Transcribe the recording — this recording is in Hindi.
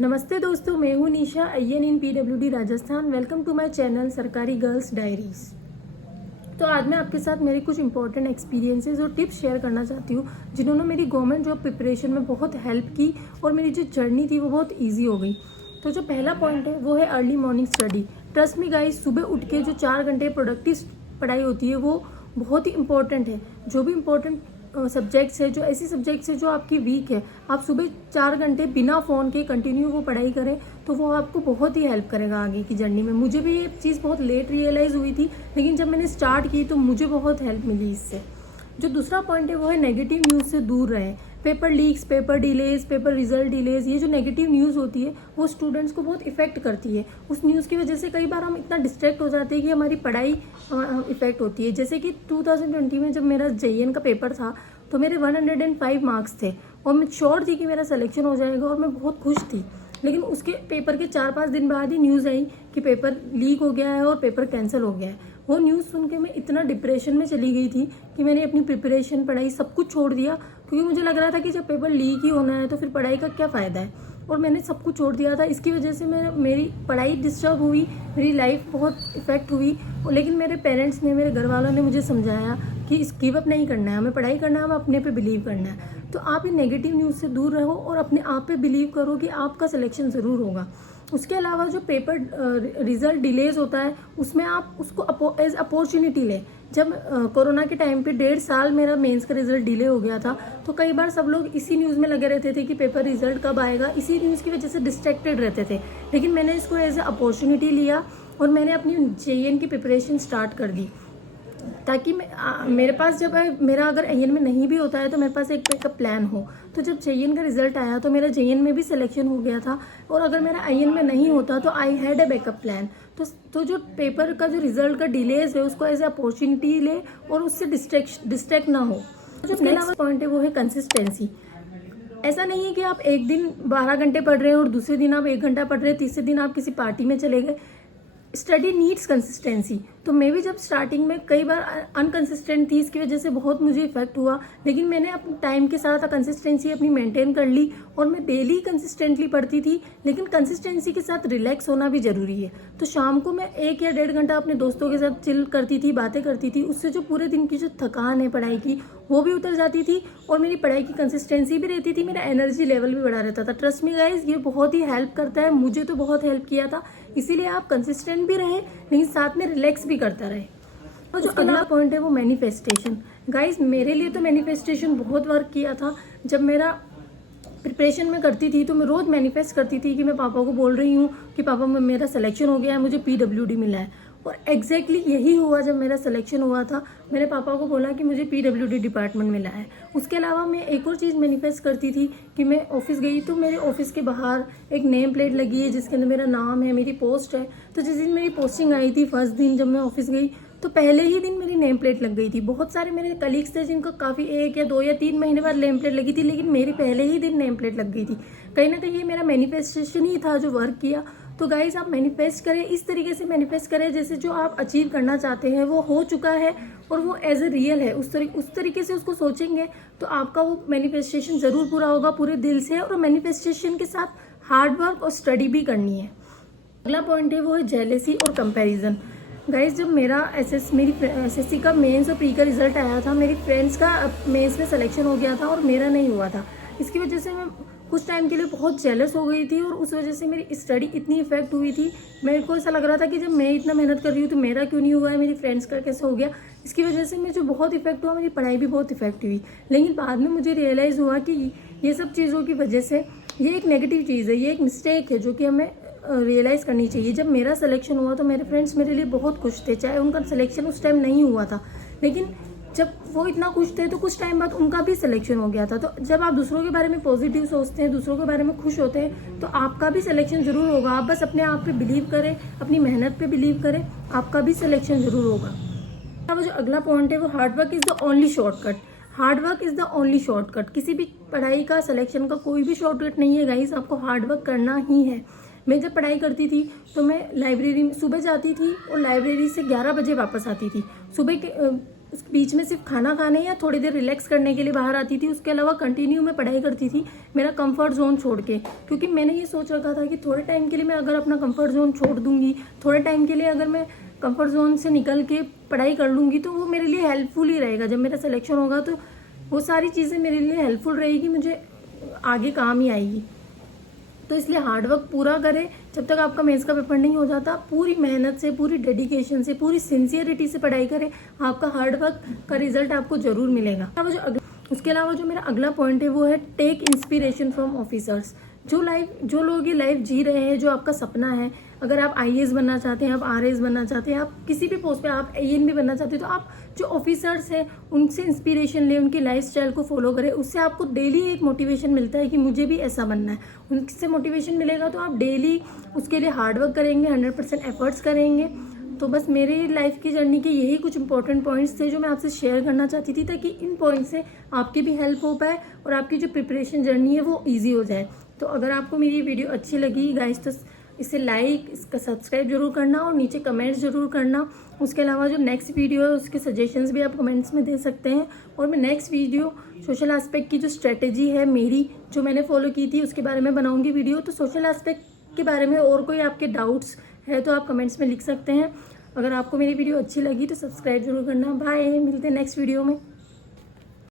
नमस्ते दोस्तों, मैं हूं Nisha IN in PWD Rajasthan. Welcome to my channel सरकारी गर्ल्स डायरीज। तो आज मैं आपके साथ मेरे कुछ इंपॉर्टेंट एक्सपीरियंसेस और टिप्स शेयर करना चाहती हूँ जिन्होंने मेरी गवर्नमेंट जॉब प्रिपरेशन में बहुत हेल्प की और मेरी जो जर्नी थी वो बहुत ईजी हो गई। तो जो पहला पॉइंट है वो है early morning study. Trust me guys, सुबह उठ के जो 4 घंटे प्रोडक्टिव पढ़ाई होती है वो बहुत ही इंपॉर्टेंट है। जो भी इम्पोर्टेंट सब्जेक्ट्स है, जो ऐसी सब्जेक्ट्स है जो आपकी वीक है, आप सुबह 4 घंटे बिना फ़ोन के कंटिन्यू वो पढ़ाई करें तो वो आपको बहुत ही हेल्प करेगा आगे की जर्नी में। मुझे भी ये चीज़ बहुत लेट रियलाइज़ हुई थी, लेकिन जब मैंने स्टार्ट की तो मुझे बहुत हेल्प मिली इससे। जो दूसरा पॉइंट है वो है नेगेटिव न्यूज़ से दूर रहें। Paper leaks, paper delays, paper result delays, ये जो नेगेटिव न्यूज़ होती है वो स्टूडेंट्स को बहुत इफेक्ट करती है। उस न्यूज़ की वजह से कई बार हम इतना डिस्ट्रैक्ट हो जाते हैं कि हमारी पढ़ाई इफेक्ट होती है। जैसे कि 2020 में जब मेरा JN का पेपर था तो मेरे 105 मार्क्स थे और मैं श्योर थी कि मेरा सिलेक्शन हो जाएगा और मैं बहुत खुश थी। लेकिन उसके पेपर के 4-5 दिन बाद ही न्यूज़ आई कि पेपर लीक हो गया है और पेपर कैंसिल हो गया है। वो न्यूज़ सुन के मैं इतना डिप्रेशन में चली गई थी कि मैंने अपनी प्रिपरेशन, पढ़ाई सब कुछ छोड़ दिया, क्योंकि मुझे लग रहा था कि जब पेपर लीक ही होना है तो फिर पढ़ाई का क्या फ़ायदा है। और मैंने सब कुछ छोड़ दिया था। इसकी वजह से मेरी पढ़ाई डिस्टर्ब हुई, मेरी लाइफ बहुत इफेक्ट हुई। लेकिन मेरे पेरेंट्स ने, मेरे घर वालों ने मुझे समझाया कि इस गिव अप नहीं करना है, हमें पढ़ाई करना है, हमें अपने पे बिलीव करना है। तो आप इन नेगेटिव न्यूज़ से दूर रहो और अपने आप पे बिलीव करो कि आपका सिलेक्शन ज़रूर होगा। उसके अलावा जो पेपर रिजल्ट डिलेज होता है उसमें आप उसको एज अपॉर्चुनिटी लें। जब कोरोना के टाइम पे 1.5 साल मेरा मेंस का रिजल्ट डिले हो गया था तो कई बार सब लोग इसी न्यूज़ में लगे रहते थे कि पेपर रिजल्ट कब आएगा, इसी न्यूज़ की वजह से डिस्ट्रैक्टेड रहते थे। लेकिन मैंने इसको एज अपॉर्चुनिटी लिया और मैंने अपनी JN की प्रिपरेशन स्टार्ट कर दी, ताकि मेरे पास जब मेरा अगर IN में नहीं भी होता है तो मेरे पास एक बैकअप प्लान हो। तो जब JN का रिजल्ट आया तो मेरा JN में भी सिलेक्शन हो गया था और अगर मेरा IN में नहीं होता तो I had a backup plan. तो जो पेपर का जो रिजल्ट का डिलेज है उसको एज ए अपॉर्चुनिटी ले और उससे डिस्ट्रैक्ट ना हो। जो नेक्स्ट पॉइंट है वो है कंसिस्टेंसी। ऐसा नहीं है कि आप एक दिन 12 घंटे पढ़ रहे हैं और दूसरे दिन आप 1 घंटा पढ़ रहे हैं, तीसरे दिन आप किसी पार्टी में चले गए। Study needs consistency. तो मैं भी जब स्टार्टिंग में कई बार अनकंसिस्टेंट थी, इसकी वजह से बहुत मुझे इफेक्ट हुआ, लेकिन मैंने अपने टाइम के साथ कंसिस्टेंसी अपनी मेंटेन कर ली और मैं डेली कंसिस्टेंटली पढ़ती थी। लेकिन कंसिस्टेंसी के साथ रिलैक्स होना भी ज़रूरी है। तो शाम को मैं 1 या 1.5 घंटा अपने दोस्तों के साथ चिल करती थी, बातें करती थी। उससे जो पूरे दिन की जो थकान है पढ़ाई की वो भी उतर जाती थी और मेरी पढ़ाई की कंसिस्टेंसी भी रहती थी, मेरा एनर्जी लेवल भी बढ़ा रहता था। ट्रस्ट मी गाइज, ये बहुत ही हेल्प करता है, मुझे तो बहुत हेल्प किया था। इसीलिए आप कंसिस्टेंट भी रहे लेकिन साथ में रिलैक्स भी करता रहे। और जो अगला पॉइंट है वो मैनिफेस्टेशन। गाइज, मेरे लिए तो मैनिफेस्टेशन बहुत वर्क किया था। जब मेरा प्रिपरेशन में करती थी तो मैं रोज़ मैनिफेस्ट करती थी कि मैं पापा को बोल रही हूँ कि पापा मेरा सिलेक्शन हो गया है, मुझे PWD मिला है। और एग्जैक्टली यही हुआ। जब मेरा सिलेक्शन हुआ था मैंने पापा को बोला कि मुझे PWD डिपार्टमेंट मिला है। उसके अलावा मैं एक और चीज़ मैनिफेस्ट करती थी कि मैं ऑफिस गई तो मेरे ऑफिस के बाहर एक नेम प्लेट लगी है जिसके अंदर मेरा नाम है, मेरी पोस्ट है। तो जिस दिन मेरी पोस्टिंग आई थी, फर्स्ट दिन जब मैं ऑफिस गई तो पहले ही दिन मेरी नेम प्लेट लग गई थी। बहुत सारे मेरे कलीग्स थे जिनको काफ़ी 1 या 2 या 3 महीने बाद नेम प्लेट लगी थी, लेकिन मेरी पहले ही दिन नेम प्लेट लग गई थी। कहीं ना कहीं ये मेरा मैनिफेस्टेशन ही था जो वर्क किया। तो गाइज, आप मैनिफेस्ट करें, इस तरीके से मैनिफेस्ट करें जैसे जो आप अचीव करना चाहते हैं वो हो चुका है और वो एज ए रियल है। उस तरीके से उसको सोचेंगे तो आपका वो मैनिफेस्टेशन ज़रूर पूरा होगा पूरे दिल से। और मैनिफेस्टेशन के साथ हार्ड वर्क और स्टडी भी करनी है। अगला पॉइंट है वो है जेलेसी और कंपैरिजन। गाइज, जब मेरी SSC का मेंस और प्री का रिजल्ट आया था, मेरी फ्रेंड्स का मेंस में सिलेक्शन हो गया था और मेरा नहीं हुआ था। इसकी वजह से मैं कुछ टाइम के लिए बहुत जेलस हो गई थी और उस वजह से मेरी स्टडी इतनी इफेक्ट हुई थी। मेरे को ऐसा लग रहा था कि जब मैं इतना मेहनत कर रही हूँ तो मेरा क्यों नहीं हुआ है, मेरी फ्रेंड्स का कैसे हो गया। इसकी वजह से मुझे बहुत इफेक्ट हुआ, मेरी पढ़ाई भी बहुत इफेक्ट हुई। लेकिन बाद में मुझे रियलाइज़ हुआ कि ये सब चीज़ों की वजह से ये एक नेगेटिव चीज़ है, ये एक मिस्टेक है जो कि हमें रियलाइज़ करनी चाहिए। जब मेरा सिलेक्शन हुआ तो मेरे फ्रेंड्स मेरे लिए बहुत खुश थे, चाहे उनका सिलेक्शन उस टाइम नहीं हुआ था। लेकिन जब वो इतना खुश थे तो कुछ टाइम बाद उनका भी सिलेक्शन हो गया था। तो जब आप दूसरों के बारे में पॉजिटिव सोचते हैं, दूसरों के बारे में खुश होते हैं, तो आपका भी सिलेक्शन ज़रूर होगा। आप बस अपने आप पे बिलीव करें, अपनी मेहनत पे बिलीव करें, आपका भी सिलेक्शन ज़रूर होगा। अब जो अगला पॉइंट है वो hard work is the only shortcut. Hard work is the only shortcut. किसी भी पढ़ाई का, सिलेक्शन का कोई भी शॉर्टकट नहीं है गाइस, आपको हार्डवर्क करना ही है। मैं जब पढ़ाई करती थी तो मैं लाइब्रेरी में सुबह जाती थी और लाइब्रेरी से 11 बजे वापस आती थी। सुबह के उस बीच में सिर्फ खाना खाने या थोड़ी देर रिलैक्स करने के लिए बाहर आती थी, उसके अलावा कंटिन्यू मैं पढ़ाई करती थी मेरा कंफर्ट जोन छोड़ के। क्योंकि मैंने ये सोच रखा था कि थोड़े टाइम के लिए मैं अगर अपना कंफर्ट जोन छोड़ दूंगी, थोड़े टाइम के लिए अगर मैं कंफर्ट जोन से निकल के पढ़ाई कर लूँगी तो वो मेरे लिए हेल्पफुल ही रहेगा। जब मेरा सिलेक्शन होगा तो वो सारी चीज़ें मेरे लिए हेल्पफुल रहेगी, मुझे आगे काम ही आएगी। तो इसलिए हार्डवर्क पूरा करें। जब तक आपका मेंस का पेपर नहीं हो जाता, पूरी मेहनत से, पूरी डेडिकेशन से, पूरी सिंसियरिटी से पढ़ाई करें। आपका हार्डवर्क का रिजल्ट आपको जरूर मिलेगा। उसके अलावा जो मेरा अगला पॉइंट है वो है टेक इंस्पिरेशन फ्रॉम ऑफिसर्स। जो लोग ये लाइफ जी रहे हैं, जो आपका सपना है, अगर आप आईएएस बनना चाहते हैं, आप आरएएस बनना चाहते हैं, आप किसी भी पोस्ट पे, आप एएन भी बनना चाहते हैं, तो आप जो ऑफिसर्स हैं उनसे इंस्पिरेशन लें, उनकी लाइफस्टाइल को फॉलो करें। उससे आपको डेली एक मोटिवेशन मिलता है कि मुझे भी ऐसा बनना है। उनसे मोटिवेशन मिलेगा तो आप डेली उसके लिए हार्डवर्क करेंगे, 100% एफर्ट्स करेंगे। तो बस मेरी लाइफ की जर्नी के यही कुछ इंपॉर्टेंट पॉइंट्स थे जो मैं आपसे शेयर करना चाहती थी, ताकि इन पॉइंट्स से आपकी भी हेल्प हो पाए और आपकी जो प्रिपरेशन जर्नी है वो ईजी हो जाए। तो अगर आपको मेरी वीडियो अच्छी लगी गाइस तो इसे लाइक, इसका सब्सक्राइब जरूर करना और नीचे कमेंट्स जरूर करना। उसके अलावा जो नेक्स्ट वीडियो है उसके सजेशंस भी आप कमेंट्स में दे सकते हैं। और मैं नेक्स्ट वीडियो सोशल एस्पेक्ट की जो स्ट्रेटेजी है मेरी, जो मैंने फॉलो की थी, उसके बारे में बनाऊंगी वीडियो। तो सोशल एस्पेक्ट के बारे में और कोई आपके डाउट्स है तो आप कमेंट्स में लिख सकते हैं। अगर आपको मेरी वीडियो अच्छी लगी तो सब्सक्राइब जरूर करना। बाय, मिलते हैं नेक्स्ट वीडियो में।